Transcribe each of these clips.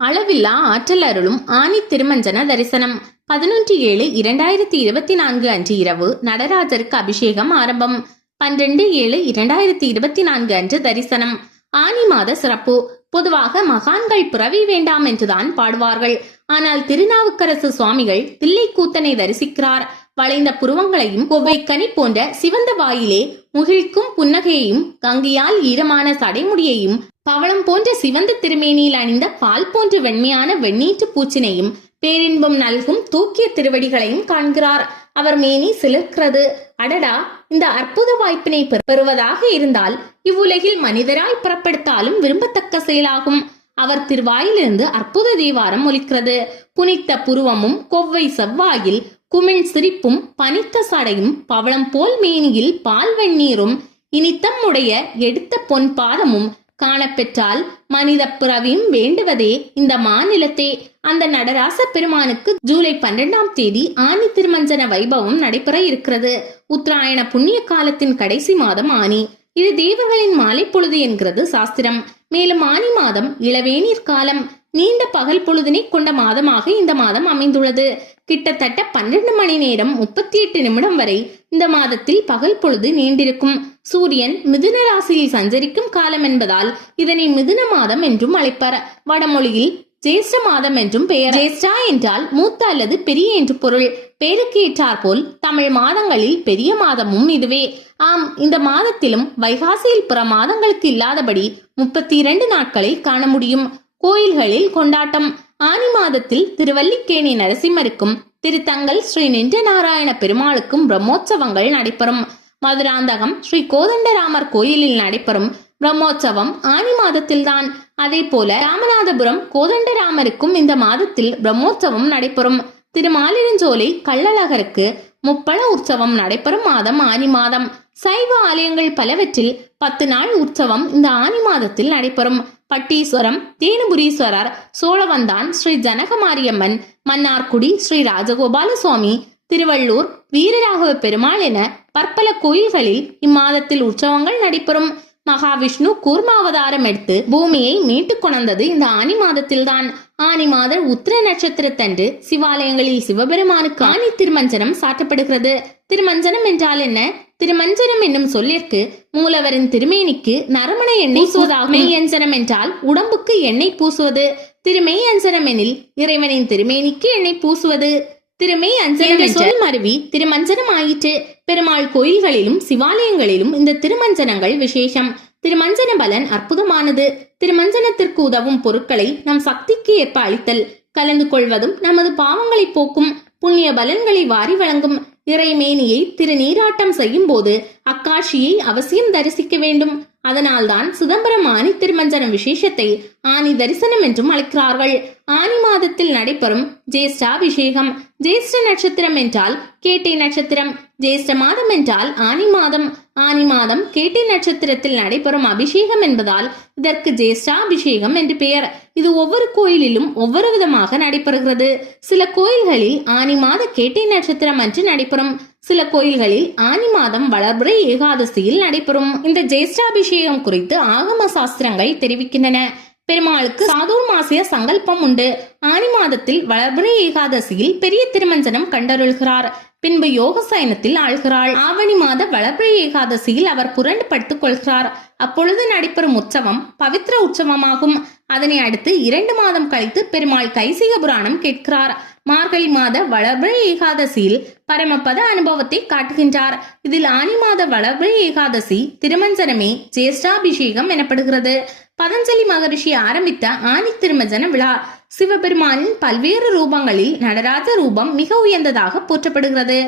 அளவில்லா ஆற்றல் அருளும் ஆனி திருமஞ்சன தரிசனம். பதினொன்று ஏழு இரண்டாயிரத்தி இருபத்தி நான்கு அன்று இரவு நடராஜருக்கு அபிஷேகம் ஆரம்பம். பன்னிரண்டு ஏழு இரண்டாயிரத்தி இருபத்தி நான்கு அன்று தரிசனம். ஆனி மாத சிறப்பு. பொதுவாக மகான்கள் பிறவி வேண்டாம் என்றுதான் பாடுவார்கள். ஆனால் திருநாவுக்கரசு சுவாமிகள் தில்லைக்கூத்தனை தரிசிக்கிறார். வளைந்த புருவங்களையும் கொவ்வை கனி போன்ற சிவந்த வாயிலே முகிழ்க்கும் புன்னகையையும் கங்கையால் ஈரமான சடைமுடியையும் பவளம் போன்ற சிவந்த திருமேனியில் அணிந்த பால் போன்ற வெண்மையான வெண்ணீற்று பூச்சினையும் பேரின்பம் நல்கும் தூக்கிய திருவடிகளையும் காண்கிறார். அவர் மேனி சிலிர்க்கிறது. அடடா இந்த அற்புத வாய்ப்பினை பெறுவதாக இருந்தால் இவ்வுலகில் மனிதராய் புறப்படுத்தாலும் விரும்பத்தக்க செயலாகும். அவர் திருவாயிலிருந்து அற்புத தேவாரம் ஒலிக்கிறது. புனித்த புருவமும் கொவ்வை செவ்வாயில் குமிழ் சிரிப்பும் பனித்த சடையும் பவளம் போல் மேனியில் பால் வெந்நீரும் இனித்தம் உடைய எடுத்த பொன் பாதமும் காணப்பெற்றால் மனித பிறவியும் வேண்டுவதே இந்த மாநிலத்தே. அந்த நடராச பெருமானுக்கு ஜூலை பன்னிரெண்டாம் தேதி ஆனி திருமஞ்சன வைபவம் நடைபெற இருக்கிறது. உத்தராயண புண்ணிய காலத்தின் கடைசி மாதம் ஆனி. இது தேவர்களின் மாலை பொழுது என்கிறது சாஸ்திரம். மேலும் ஆனி மாதம் இளவேநீர் காலம். நீண்ட பகல் பொழுதினை கொண்ட மாதமாக இந்த மாதம் அமைந்துள்ளது. கிட்டத்தட்ட பன்னிரண்டு மணி நேரம் முப்பத்தி எட்டு நிமிடம் வரை இந்த மாதத்தில் பகல் பொழுது நீண்டிருக்கும். சூரியன் மிதுன ராசியில் சஞ்சரிக்கும் காலம் என்பதால் இதனை மிதுன மாதம் என்றும் அழைப்பார். வடமொழியில் ஜேஷ்ட மாதம் என்றும் பெயர். ஜேஷ்டா என்றால் மூத்த அல்லது பெரிய என்று பொருள். பெயருக்கு ஏற்றாற்போல் தமிழ் மாதங்களில் பெரிய மாதமும் இதுவே. ஆம் இந்த மாதத்திலும் வைகாசியில் பிற மாதங்களுக்கு இல்லாதபடி முப்பத்தி இரண்டு நாட்களை காண முடியும். கோயில்களில் கொண்டாட்டம். ஆனி மாதத்தில் திருவல்லிக்கேணி நரசிம்மருக்கும் திருத்தங்கல் ஸ்ரீ நின்ற நாராயண பெருமாளுக்கும் பிரம்மோற்சவங்கள் நடைபெறும். மதுராந்தகம் ஸ்ரீ கோதண்டராமர் கோயிலில் நடைபெறும் பிரம்மோற்சவம் ஆனி மாதத்தில்தான். அதே போல ராமநாதபுரம் கோதண்டராமருக்கும் இந்த மாதத்தில் பிரம்மோற்சவம் நடைபெறும். திருமாலிருஞ்சோலை கள்ளழகருக்கு முப்பழ உற்சவம் நடைபெறும் மாதம் ஆனி மாதம். சைவ ஆலயங்கள் பலவற்றில் பத்து நாள் உற்சவம் இந்த ஆனி மாதத்தில் நடைபெறும். பட்டீஸ்வரம் தேனுபுரீஸ்வரர் சோழவந்தான் ஸ்ரீ ஜனகமாரியம்மன் மன்னார்குடி ஸ்ரீ ராஜகோபால சுவாமி திருவள்ளூர் வீரராகவ பெருமாள் என பற்பல கோயில்களில் இம்மாதத்தில் உற்சவங்கள் நடைபெறும். மகாவிஷ்ணு கூர்மாவதாரம் எடுத்து பூமியை மீட்டுக் கொணர்ந்தது இந்த ஆனி மாதத்தில்தான். ஆனி மாத உத்திர நட்சத்திரத்தன்று சிவாலயங்களில் சிவபெருமானுக்கு ஆனி திருமஞ்சனம் சாட்டப்படுகிறது திருமஞ்சனம் என்றால் என்ன? திருமஞ்சனம் என்னும் சொல்லிற்கு மூலவரின் திருமேனிக்கு நறுமண எண்ணெய் பூசுவதாகும் மெய்யஞ்சனம் என்றால் உடம்புக்கு எண்ணெய் பூசுவது. திருமெய் அஞ்சனம் எனில் இறைவனின் திருமேனிக்கு எண்ணெய் பூசுவது. திருமெய் அஞ்சனம் சொல் மருவி திருமஞ்சனம் ஆயிற்று. பெருமாள் கோயில்களிலும் சிவாலயங்களிலும் இந்த திருமஞ்சனங்கள் விசேஷம். திருமஞ்சன பலன் அற்புதமானது. திருமஞ்சனத்திற்கு உதவும் பொருட்களை நம் சக்திக்கு ஏற்ப அளித்தல். கலந்து கொள்வதும் நமது பாவங்களை போக்கும். புண்ணிய பலன்களை வாரி வழங்கும். இறைமேனியை திருநீராட்டம் செய்யும் போது அக்காட்சியை அவசியம் தரிசிக்க வேண்டும். அதனால்தான் சிதம்பரம் ஆனி திருமஞ்சனம் விசேஷத்தை ஆனி தரிசனம் என்றும் அழைக்கிறார்கள். ஆனி மாதத்தில் நடைபெறும் ஜேஷ்டாபிஷேகம். ஜேஷ்ட நட்சத்திரம் என்றால் கேட்டை நட்சத்திரம். ஜேஷ்ட மாதம் என்றால் ஆனி மாதம். ஆனி மாதம் கேட்டி நட்சத்திரத்தில் நடைபெறும் அபிஷேகம் என்பதால் இதற்கு ஜேஷ்டாபிஷேகம் என்று பெயர் இது ஒவ்வொரு கோயிலிலும் ஒவ்வொரு விதமாக நடைபெறுகிறது சில கோயில்களில் ஆனி மாத கேட்டை நட்சத்திரம் அன்று நடைபெறும் சில கோயில்களில் ஆனி மாதம் வளர்புரை ஏகாதசியில் நடைபெறும் இந்த ஜேஷ்டாபிஷேகம் குறித்து ஆகம சாஸ்திரங்கள் தெரிவிக்கின்றன பெருமாளுக்கு சாதூர் மாசிய சங்கல்பம் உண்டு ஆனி மாதத்தில் வளர்பிறை ஏகாதசியில் பெரிய திருமஞ்சனம் கண்டருள்கிறார் பின்பு யோக சயனத்தில் ஆழ்கிறாள். ஆவணி மாத வளர்பிறை ஏகாதசியில் அவர் புரண்டு படுத்துக் கொள்கிறார் அப்பொழுது நடைபெறும் உற்சவம் பவித்ர உற்சவமாகும். அதனை அடுத்து இரண்டு மாதம் கழித்து பெருமாள் கைசிக புராணம் கேட்கிறார். மார்கழி மாத வளர்பிழை ஏகாதசியில் பரமபத அனுபவத்தை காட்டுகின்றார். இதில் ஆனி மாத வளர்பிழை ஏகாதசி திருமஞ்சனமே ஜேஷ்டாபிஷேகம் எனப்படுகிறது. பதஞ்சலி மகரிஷி ஆரம்பித்த ஆனி திருமஞ்சன விழா சிவபெருமானின் பல்வேறு ரூபங்களில் நடராஜ ரூபம் மிக உயர்ந்ததாக போற்றப்படுகிறது.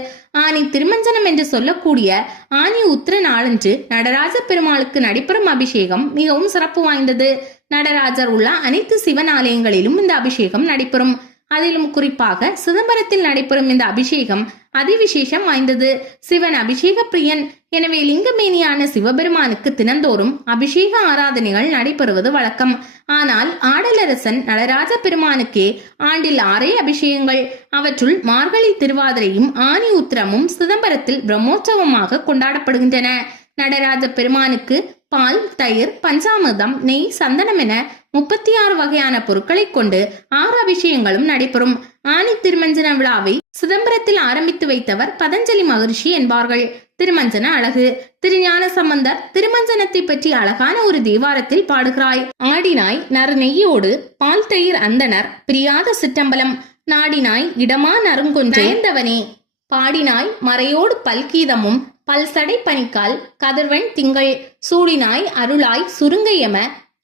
ஆனி திருமஞ்சனம் என்று சொல்லக்கூடிய ஆனி உத்திர நாளன்று நடராஜ பெருமாளுக்கு நடைபெறும் அபிஷேகம் மிகவும் சிறப்பு வாய்ந்தது. நடராஜர் உள்ள அனைத்து சிவன் ஆலயங்களிலும் இந்த அபிஷேகம் நடைபெறும். அதிலும் குறிப்பாக சிதம்பரத்தில் நடைபெறும் இந்த அபிஷேகம் அதிவிசேஷம் வாய்ந்தது. சிவன் அபிஷேக பிரியன். எனவே லிங்கமேனியான சிவபெருமானுக்கு தினந்தோறும் அபிஷேக ஆராதனைகள் நடைபெறுவது வழக்கம். ஆனால் ஆடலரசன் நடராஜ பெருமானுக்கே ஆண்டில் ஆறே அபிஷேகங்கள். அவற்றுள் மார்கழி திருவாதிரையும் ஆனி உத்திரமும் சிதம்பரத்தில் பிரம்மோற்சவமாக கொண்டாடப்படுகின்றன. நடராஜ பெருமானுக்கு பால் தயிர் பஞ்சாமிர்தம் நெய் சந்தனம் என முப்பத்தி ஆறு வகையான பொருட்களை கொண்டு ஆறு அபிஷேகங்களும் நடைபெறும். ஆணி திருமஞ்சன விழாவை சிதம்பரத்தில் ஆரம்பித்து வைத்தவர் பதஞ்சலி மகரிஷி என்பார்கள். திருமஞ்சன அழகு. திருஞான சம்பந்தர் திருமஞ்சனத்தை பற்றி அழகான ஒரு தேவாரத்தில் பாடுகிறாய். ஆடினாய் நறுநெய்யோடு பால் தயிர் அந்தனர் பிரியாத சிற்றம்பலம். நாடினாய் இடமா நறுங்கொன்றேந்தவனே பாடினாய் மறையோடு பல்கீதமும் பல்சடை பனிக்கால் கதிர்வன் திங்கள். சூடினாய் அருளாய் சுருங்கையம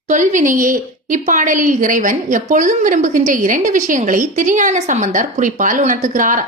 தொல்வினையே இப்பாடலில் இறைவன் எப்பொழுதும் விரும்புகின்ற இரண்டு விஷயங்களை திருஞான சம்பந்தர் குறிப்பால் உணர்த்துகிறார்.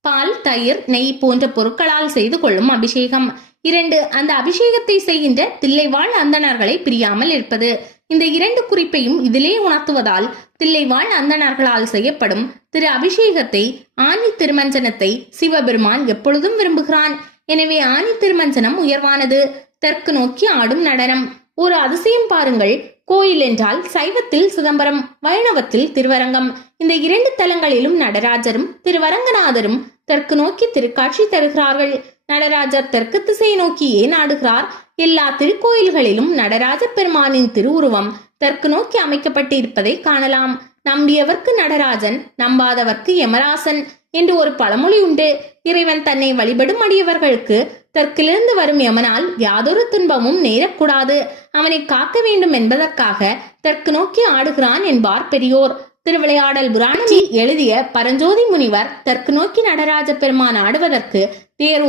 பால் தயிர் நெய் போன்ற பொருட்களால் செய்து கொள்ளும் அபிஷேகம். இரண்டு அந்த அபிஷேகத்தை செய்கின்ற தில்லைவாழ் அந்தணர்களை பிரியாமல் இருப்பது. இந்த இரண்டு குறிப்பையும் இதிலே உணர்த்துவதால் தில்லைவாழ் அந்தணர்களால் செய்யப்படும் திரு அபிஷேகத்தை ஆனி திருமஞ்சனத்தை சிவபெருமான் எப்பொழுதும் விரும்புகிறான். எனவே ஆனி திருமஞ்சனம் உயர்வானது. தெற்கு நோக்கி ஆடும் நடனம். ஒரு அதிசயம் பாருங்கள். கோயில் என்றால் சைவத்தில் சிதம்பரம் வைணவத்தில் திருவரங்கம். இந்த இரண்டு தலங்களிலும் நடராஜரும் திருவரங்கநாதரும் தெற்கு நோக்கி திருக்காட்சி தருகிறார்கள். நடராஜர் தெற்கு திசையை நோக்கியே நாடுகிறார். எல்லா திருக்கோயில்களிலும் நடராஜ பெருமானின் திருவுருவம் தெற்கு நோக்கி அமைக்கப்பட்டு இருப்பதை காணலாம். நம்பியவர்க்கு நடராஜன் நம்பாதவர்க்கு யமராசன் என்று ஒரு பழமொழி உண்டு. இறைவன் தன்னை வழிபடும் அடியவர்களுக்கு தெற்கிலிருந்து வரும் எமனால் யாதொரு துன்பமும் நேரக்கூடாது. அவனை காக்க வேண்டும் என்பதற்காக தெற்கு நோக்கி ஆடுகிறான் என்பார் பெரியோர். திருவிளையாடல் புராணி எழுதிய பரஞ்சோதி முனிவர் தெற்கு நோக்கி நடராஜ பெருமான் ஆடுவதற்கு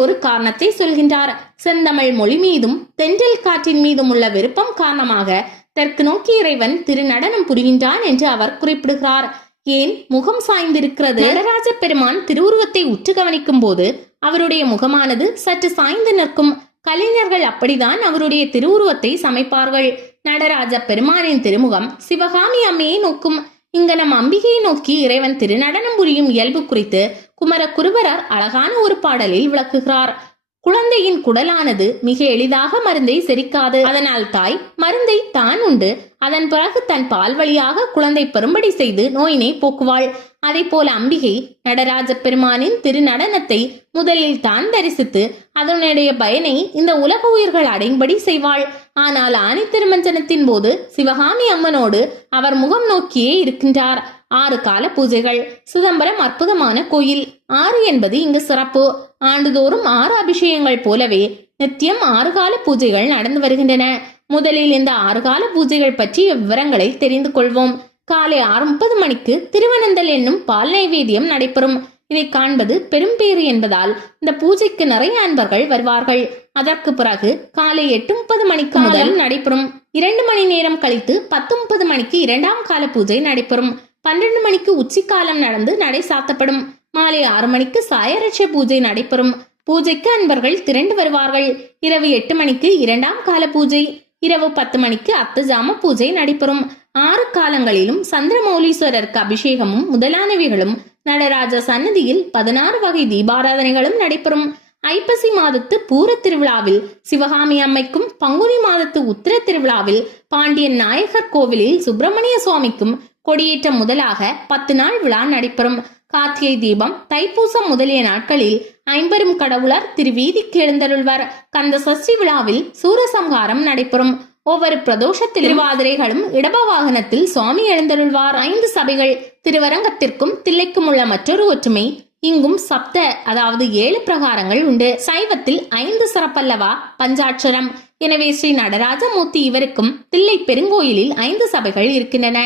ஒரு காரணத்தை சொல்கின்றார். செந்தமிழ் மொழி மீதும் தென்றல் காற்றின் மீதும் உள்ள விருப்பம் காரணமாக தெற்கு நோக்கி இறைவன் திருநடனம் புரிகின்றான் என்று அவர் குறிப்பிடுகிறார். ஏன் முகம் சாய்ந்திருக்கிறது? நடராஜ பெருமான் திருவுருவத்தை உற்று கவனிக்கும் போது அவருடைய முகமானது சற்று சாய்ந்து நிற்கும். கலைஞர்கள் அப்படிதான் அவருடைய திருவுருவத்தை சமைப்பார்கள். நடராஜ பெருமானின் திருமுகம் சிவகாமி அம்மையை நோக்கும். இங்க நம் அம்பிகையை நோக்கி இறைவன் திருநடனம் புரியும் இயல்பு குறித்து குமர குருபரர் அழகான ஒரு பாடலில் விளக்குகிறார். குழந்தையின் குடலானது மிக எளிதாக மருந்தை செரிக்காது. அதனால் தாய் மருந்தை தான் உண்டு. அதன் பிறகு தன் பால் வழியாக குழந்தை பெரும்படி செய்து நோயினை போக்குவாள். அதை போல அம்பிகை நடராஜ பெருமானின் திருநடனத்தை முதலில் தான் தரிசித்து அதனுடைய பயனை இந்த உலக உயிர்கள் அடையும்படி செய்வாள். ஆனால் ஆணை திருமஞ்சனத்தின் போது சிவகாமி அம்மனோடு அவர் முகம் நோக்கியே இருக்கின்றார். ஆறு கால பூஜைகள். சிதம்பரம் அற்புதமான கோயில். ஆறு என்பது இங்கு சிறப்பு. ஆண்டுதோறும் ஆறு அபிஷேகங்கள் போலவே நித்தியம் ஆறு கால பூஜைகள் நடந்து வருகின்றன. முதலில் இந்த ஆறு கால பூஜைகள் பற்றிய விவரங்களை தெரிந்து கொள்வோம். காலை ஆறு முப்பது மணிக்கு திருவனந்தல் என்னும் பால் நைவேத்தியம் நடைபெறும். இதை காண்பது பெரும்பேறு என்பதால் இந்த பூஜைக்கு நிறைய அன்பர்கள் வருவார்கள். அதற்கு பிறகு காலை எட்டு முப்பது மணிக்கு முதல் நடைபெறும். இரண்டு மணி நேரம் கழித்து பத்து முப்பது மணிக்கு இரண்டாம் கால பூஜை நடைபெறும். பன்னிரண்டு மணிக்கு உச்சிக்காலம் நடந்து நடை சாத்தப்படும். மாலை ஆறு மணிக்கு சாயரட்ச பூஜை நடைபெறும். பூஜைக்கு அன்பர்கள் திரண்டு வருவார்கள். இரவு எட்டு மணிக்கு இரண்டாம் கால பூஜை. இரவு பத்து மணிக்கு அத்தஜாம பூஜை நடைபெறும். ஆறு காலங்களிலும் சந்திரமௌலீஸ்வரருக்கு அபிஷேகமும் முதலானவைகளும் நடராஜ சன்னதியில் பதினாறு வகை தீபாராதனைகளும் நடைபெறும். ஐப்பசி மாதத்து பூர திருவிழாவில் சிவகாமி அம்மைக்கும் பங்குனி மாதத்து உத்திர திருவிழாவில் பாண்டியன் நாயகர் கோவிலில் சுப்பிரமணிய சுவாமிக்கும் கொடியேற்றம் முதலாக பத்து நாள் விழா நடைபெறும். கார்த்திகை தீபம் தைப்பூசம் முதலிய நாட்களில் ஐம்பெரும் கடவுளர் திருவீதிக்கு எழுந்தருள்வர் கந்த சஷ்டி விழாவில் சூரசம்ஹாரம் நடைபெறும். ஒவ்வொரு பிரதோஷ திருவாதிரைகளும் இடப வாகனத்தில் சுவாமி எழுந்தருள்வார். ஐந்து சபைகள் திருவரங்கத்திற்கும் தில்லைக்கும் உள்ள மற்றொரு ஒற்றுமை இங்கும் சப்த அதாவது ஏழு பிரகாரங்கள் உண்டு. சைவத்தில் ஐந்து சிறப்பல்லவா பஞ்சாட்சரம். எனவே ஸ்ரீ நடராஜமூர்த்தி இவருக்கும் தில்லை பெருங்கோயிலில் ஐந்து சபைகள் இருக்கின்றன.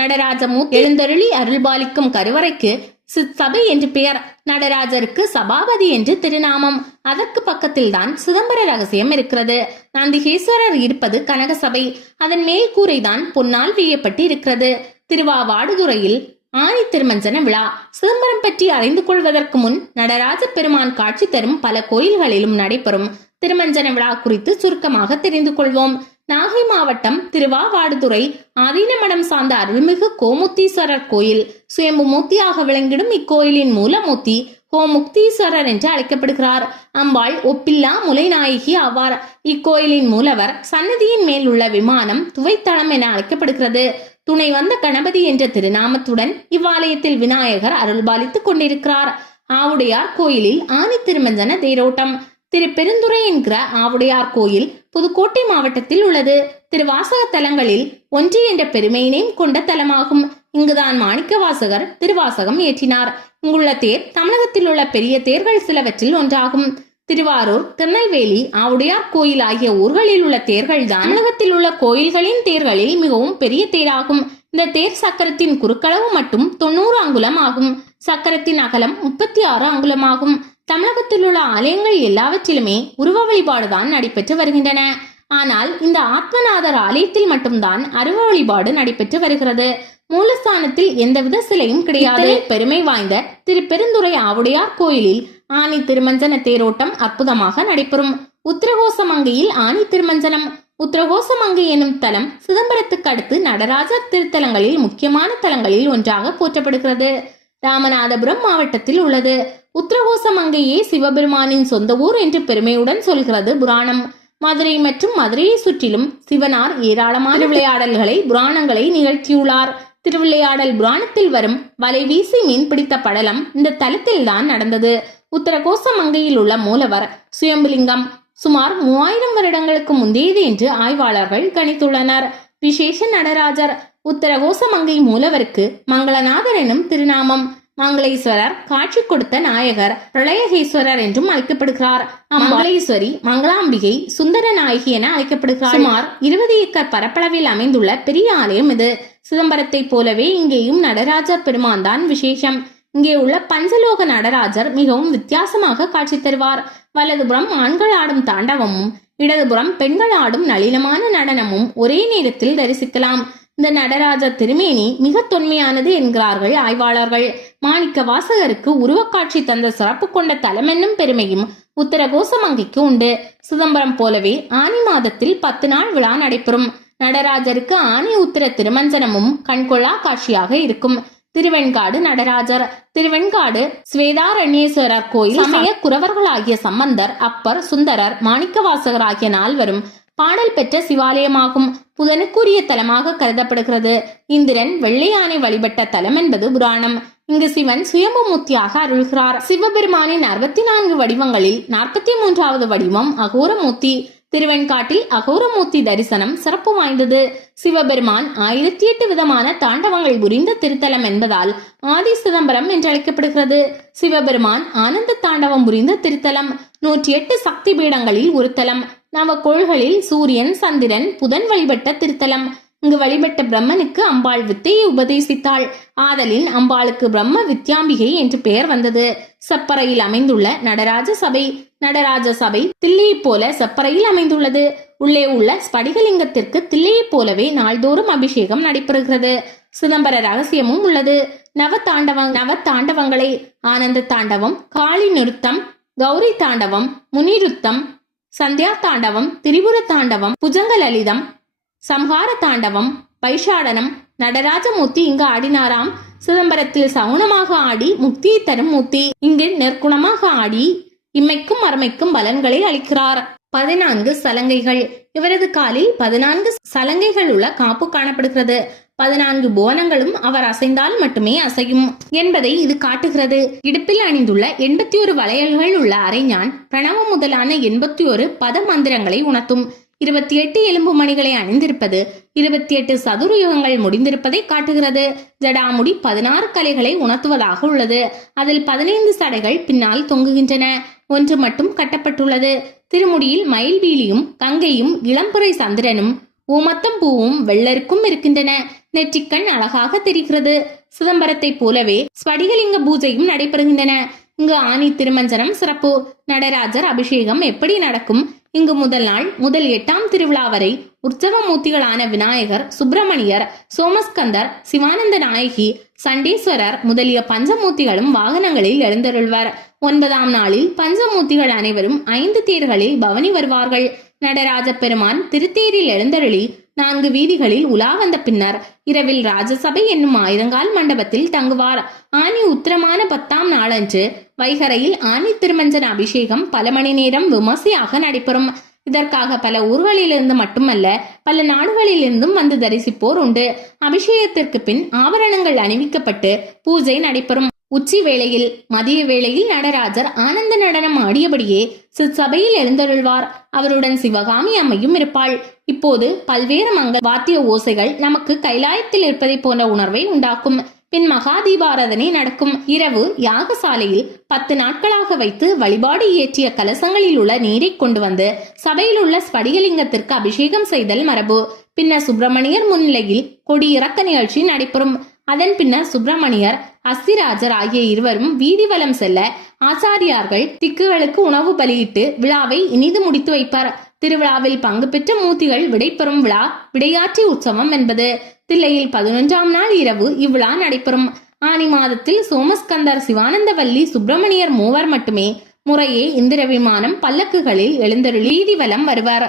நடராஜமூர்த்தி எழுந்தருளி அருள்பாலிக்கும் கருவறைக்கு சிற்சபை என்று பெயர். நடராஜருக்கு சபாபதி என்று திருநாமம். அதற்கு பக்கத்தில் தான் சிதம்பர ரகசியம் இருக்கிறது. நந்திகேஸ்வரர் இருப்பது கனகசபை. அதன் மேல் கூரைதான் பொன்னால் வீயப்பட்டு இருக்கிறது திருவாவாடுதுறையில் ஆணி திருமஞ்சன விழா. சிதம்பரம் பற்றி அறிந்து கொள்வதற்கு முன் நடராஜ பெருமான் காட்சி தரும் பல கோயில்களிலும் நடைபெறும். திருமஞ்சன விழா குறித்து சுருக்கமாக தெரிந்து கொள்வோம். நாகை மாவட்டம் திருவாவாடுதுறை ஆதீனமடம் சார்ந்த அருள்மிகு கோமுத்தீஸ்வரர் கோயில் சுயம்பு மூர்த்தியாக விளங்கிடும் இக்கோயிலின் மூலமூர்த்தி கோமுக்தீஸ்வரர் என்று அழைக்கப்படுகிறார். அம்பாள் ஒப்பில்லா முலைநாயகி ஆவார். இக்கோயிலின் மூலவர் சன்னதியின் மேல் உள்ள விமானம் துவைத்தளம் என அழைக்கப்படுகிறது. துணை வந்த கணபதி என்ற திருநாமத்துடன் இவ்வாலயத்தில் விநாயகர் அருள்பாலித்துக் கொண்டிருக்கிறார். ஆவுடையார் கோயிலில் ஆணி திருமஞ்சன தேரோட்டம். திரு பெருந்துறை என்கிற ஆவுடையார் கோயில் புதுக்கோட்டை மாவட்டத்தில் உள்ளது. திருவாசக தலங்களில் ஒன்று என்ற பெருமையினையும் கொண்ட தலமாகும். இங்குதான் மாணிக்க வாசகர் திருவாசகம் ஏற்றினார். இங்குள்ள தேர் தமிழகத்தில் உள்ள பெரிய தேர்கள் சிலவற்றில் ஒன்றாகும். திருவாரூர் திருநெல்வேலி ஆவுடையார் கோயில் ஆகிய ஊர்களில் உள்ள தேர்கள் தான் தமிழகத்தில் உள்ள கோயில்களின் தேர்களில் மிகவும் பெரிய தேராகும். இந்த தேர் சக்கரத்தின் குறுக்களவு மட்டும் தொண்ணூறு அங்குலம் ஆகும். சக்கரத்தின் அகலம் முப்பத்தி ஆறு அங்குலமாகும். தமிழகத்தில் உள்ள ஆலயங்கள் எல்லாவற்றிலுமே உருவ வழிபாடுதான் நடைபெற்று வருகின்றன. ஆனால் இந்த ஆத்மநாதர் ஆலயத்தில் மட்டும்தான் அருவ வழிபாடு நடைபெற்று வருகிறது. மூலஸ்தானத்தில் எந்தவித சிலையும் கிடையாது. பெருமை வாய்ந்த திரு பெருந்துறை ஆவுடையார் கோயிலில் ஆனி திருமஞ்சன தேரோட்டம் அற்புதமாக நடைபெறும். உத்திரகோசமங்கையில் ஆனி திருமஞ்சனம். உத்திரகோசமங்கை எனும் தலம் சிதம்பரத்துக்கு அடுத்து நடராஜர் திருத்தலங்களில் முக்கியமான தலங்களில் ஒன்றாக போற்றப்படுகிறது. ராமநாதபுரம் மாவட்டத்தில் உள்ளது. உத்திரகோசமங்கையே சிவபெருமானின் சொந்த ஊர் என்று பெருமையுடன் சொல்கிறது புராணம். மதுரை மற்றும் மதுரையை சுற்றிலும் சிவனார் ஏராளமான விளையாடல்களை புராணங்களை நிகழ்த்தியுள்ளார். திருவிளையாடல் புராணத்தில் வரும் வலை வீசி மீன் பிடித்த படலம் இந்த தலத்தில்தான் நடந்தது. உத்தரகோசமங்கையில் உள்ள மூலவர் சுயம்புலிங்கம். சுமார் மூவாயிரம் வருடங்களுக்கு முந்தையது என்று ஆய்வாளர்கள் கணித்துள்ளனர். விசேஷ நடராஜர் உத்தரகோசமங்கை மூலவருக்கு மங்களநாதர் எனும் திருநாமம். மங்களேஸ்வரர் காட்சி கொடுத்த நாயகர் பிரளயகேஸ்வரர் என்றும் அழைக்கப்படுகிறார். மங்களேஸ்வரி மங்களாம்பிகை சுந்தர நாயகி என அழைக்கப்படுகிறார். சுமார். இருபது ஏக்கர் பரப்பளவில் அமைந்துள்ள பெரிய ஆலயம் இது. சிதம்பரத்தைப் போலவே இங்கேயும் நடராஜர் பெருமான் தான் விசேஷம். இங்கே உள்ள பஞ்சலோக நடராஜர் மிகவும் வித்தியாசமாக காட்சி தருவார். வலதுபுறம் ஆண்கள் ஆடும் தாண்டவமும் இடதுபுறம் பெண்கள் ஆடும் நளினமான நடனமும் ஒரே நேரத்தில் தரிசிக்கலாம். இந்த நடராஜ திருமேனி மிக தொன்மையானது என்கிறார்கள் ஆய்வாளர்கள். மாணிக்க வாசகருக்கு உருவக்காட்சி தந்த சிறப்பு கொண்ட தலமென்னும் பெருமையும் உத்தரகோசமங்கைக்கு உண்டு. சிதம்பரம் போலவே ஆனி மாதத்தில் பத்து நாள் விழா நடைபெறும். நடராஜருக்கு ஆனி உத்திர திருமஞ்சனமும் கண்கொள்ளா காட்சியாக இருக்கும். திருவெண்காடு நடராஜர் திருவெண்காடு ஸ்வேதாரண்யேஸ்வரர் கோயில் சமய குறவர்களாகிய சம்பந்தர் அப்பர் சுந்தரர் மாணிக்கவாசகர் ஆகிய நால்வரும் பாடல் பெற்ற சிவாலயமாகும் புதனுக்குரிய தலமாக கருதப்படுகிறது. இந்திரன் வெள்ளை யானை வழிபட்ட தலம் என்பது புராணம். இங்கு சிவன் சுயம்புமூர்த்தியாக அருள்கிறார். சிவபெருமானின் அறுபத்தி நான்கு வடிவங்களில் நாற்பத்தி மூன்றாவது வடிவம் அகோரமூர்த்தி. திருவெண்காட்டில் அகோரமூர்த்தி தரிசனம் சிறப்பு வாய்ந்தது. சிவபெருமான் ஆயிரத்தி எட்டு விதமான தாண்டவங்கள் புரிந்த திருத்தலம் என்பதால் ஆதி சிதம்பரம் என்று அழைக்கப்படுகிறது சிவபெருமான் ஆனந்த தாண்டவம் புரிந்த திருத்தலம். நூற்றி எட்டு சக்தி பீடங்களில் ஒரு தலம். நவ கோள்களில் சூரியன் சந்திரன் புதன் வழிபட்ட திருத்தலம். இங்கு வழிபட்ட பிரம்மனுக்கு அம்பாள் வித்தையை உபதேசித்தாள். ஆதலின் அம்பாளுக்கு பிரம்ம வித்யாம்பிகை என்று பெயர் வந்தது. செப்பறையில் அமைந்துள்ள நடராஜ சபை. நடராஜ சபை தில்லையைப் போல செப்பறையில் அமைந்துள்ளது. உள்ளே உள்ள ஸ்படிகலிங்கத்திற்கு தில்லையைப் போலவே நாள்தோறும் அபிஷேகம் நடைபெறுகிறது. சிதம்பர ரகசியமும் உள்ளது. நவ தாண்டவ நவ தாண்டவங்களை ஆனந்த தாண்டவம் காளி நிறுத்தம் கௌரி தாண்டவம் முனிருத்தம் சந்தியா தாண்டவம் திரிபுர தாண்டவம் புஜங்க லலிதம் சம்ஹார தாண்டவம் பைஷாடனம் நடராஜமூர்த்தி இங்கு ஆடினாராம். சிதம்பரத்தில் சவுனமாக ஆடி முக்தியை தரும் மூர்த்தி. இங்கு நெற்குணமாக ஆடி இம்மைக்கும் மறமைக்கும் பலன்களை அளிக்கிறார். பதினான்கு சலங்கைகள். இவரது காலில் பதினான்கு சலங்கைகள் உள்ள காப்பு காணப்படுகிறது. பதினான்கு போனங்களும் அவர் அசைந்தால் மட்டுமே அசையும் என்பதை இது காட்டுகிறது. இடுப்பில் அணிந்துள்ள எண்பத்தி ஒரு வளையல்கள் உள்ள அரைஞான் பிரணவம் முதலான எண்பத்தி ஒரு பத மந்திரங்களை உணர்த்தும். இருபத்தி எட்டு எலும்பு மணிகளை அணிந்திருப்பது இருபத்தி எட்டு சதுரயுகங்கள் முடிந்திருப்பதை காட்டுகிறது. ஜடாமுடி பதினாறு கலைகளை உணர்த்துவதாக உள்ளது. அதில் பதினைந்து சடைகள் பின்னால் தொங்குகின்றன. ஒன்று மட்டும் கட்டப்பட்டுள்ளது. திருமுடியில் மயில்வீலியும் கங்கையும் இளம்புரை சந்திரனும் ஊமத்தம் பூவும் வெள்ளருக்கும் இருக்கின்றன. நெற்றிக்கண் அழகாக தெரிகிறது. சிதம்பரத்தை போலவே ஸ்படிகலிங்க பூஜையும் நடைபெறுகின்றன. இங்கு ஆணி திருமஞ்சனம் சிறப்பு. நடராஜர் அபிஷேகம் எப்படி நடக்கும்? இங்கு முதல் நாள் முதல் எட்டாம் திருவிழா வரை உற்சவ மூர்த்திகளான விநாயகர் சுப்பிரமணியர் சோமஸ்கந்தர் சிவானந்த நாயகி சண்டீஸ்வரர் முதலிய பஞ்சமூர்த்திகளும் வாகனங்களில் எழுந்தருள்வர். ஒன்பதாம் நாளில் பஞ்சமூர்த்திகள் அனைவரும் ஐந்து தேர்களில் பவனி வருவார்கள். நடராஜ பெருமான் திருத்தேரில் எழுந்தருளி நான்கு வீதிகளில் உலா வந்த பின்னர் இரவில் ராஜசபை என்னும் ஆயிரங்கால் மண்டபத்தில் தங்குவார். ஆனி உத்திரமான பத்தாம் நாளன்று வைகரையில் ஆனி திருமஞ்சன அபிஷேகம் பல மணி நேரம் விமர்சையாக நடைபெறும். இதற்காக பல ஊர்களிலிருந்து மட்டுமல்ல பல நாடுகளிலிருந்தும் வந்து தரிசிப்போர் உண்டு. அபிஷேகத்திற்கு பின் ஆபரணங்கள் அணிவிக்கப்பட்டு பூஜை நடைபெறும். உச்சி வேளையில் மதிய வேளையில் நடராஜர் ஆனந்த நடனம் ஆடியபடியே சிற்சபையில் எழுந்தருள்வார். அவருடன் சிவகாமி அம்மையும் இருப்பாள். இப்போது பல்வேறு மங்க வாத்திய ஓசைகள் நமக்கு கைலாயத்தில் இருப்பதை போன்ற உணர்வை உண்டாக்கும். பின் மகா தீபாராதனை நடக்கும். இரவு யாகசாலையில் பத்து நாட்களாக வைத்து வழிபாடு இயற்றிய கலசங்களில் உள்ள நீரை கொண்டு வந்து சபையில் உள்ள ஸ்படிகலிங்கத்திற்கு அபிஷேகம் செய்தல் மரபு. பின்னர் சுப்பிரமணியர் முன்னிலையில் கொடி இறக்க நிகழ்ச்சி நடைபெறும். அதன் பின்னர் சுப்பிரமணியர் அஸ்திராஜர் ஆகிய இருவரும் வீதி வலம் செல்ல ஆச்சாரியார்கள் திக்குகளுக்கு உணவு பலியிட்டு விழாவை இனிது முடித்து வைப்பார். திருவிழாவில் பங்கு பெற்ற மூர்த்திகள் விடைபெறும் விழா விடையாற்றி உற்சவம் என்பது. தில்லையில் பதினொன்றாம் நாள் இரவு இவ்விழா நடைபெறும். ஆனி மாதத்தில் சோமஸ்கந்தர் சிவானந்தவல்லி சுப்பிரமணியர் மூவர் மட்டுமே முறையே இந்திர விமானம் பல்லக்குகளில் எழுந்தருளீதி வலம் வருவார்.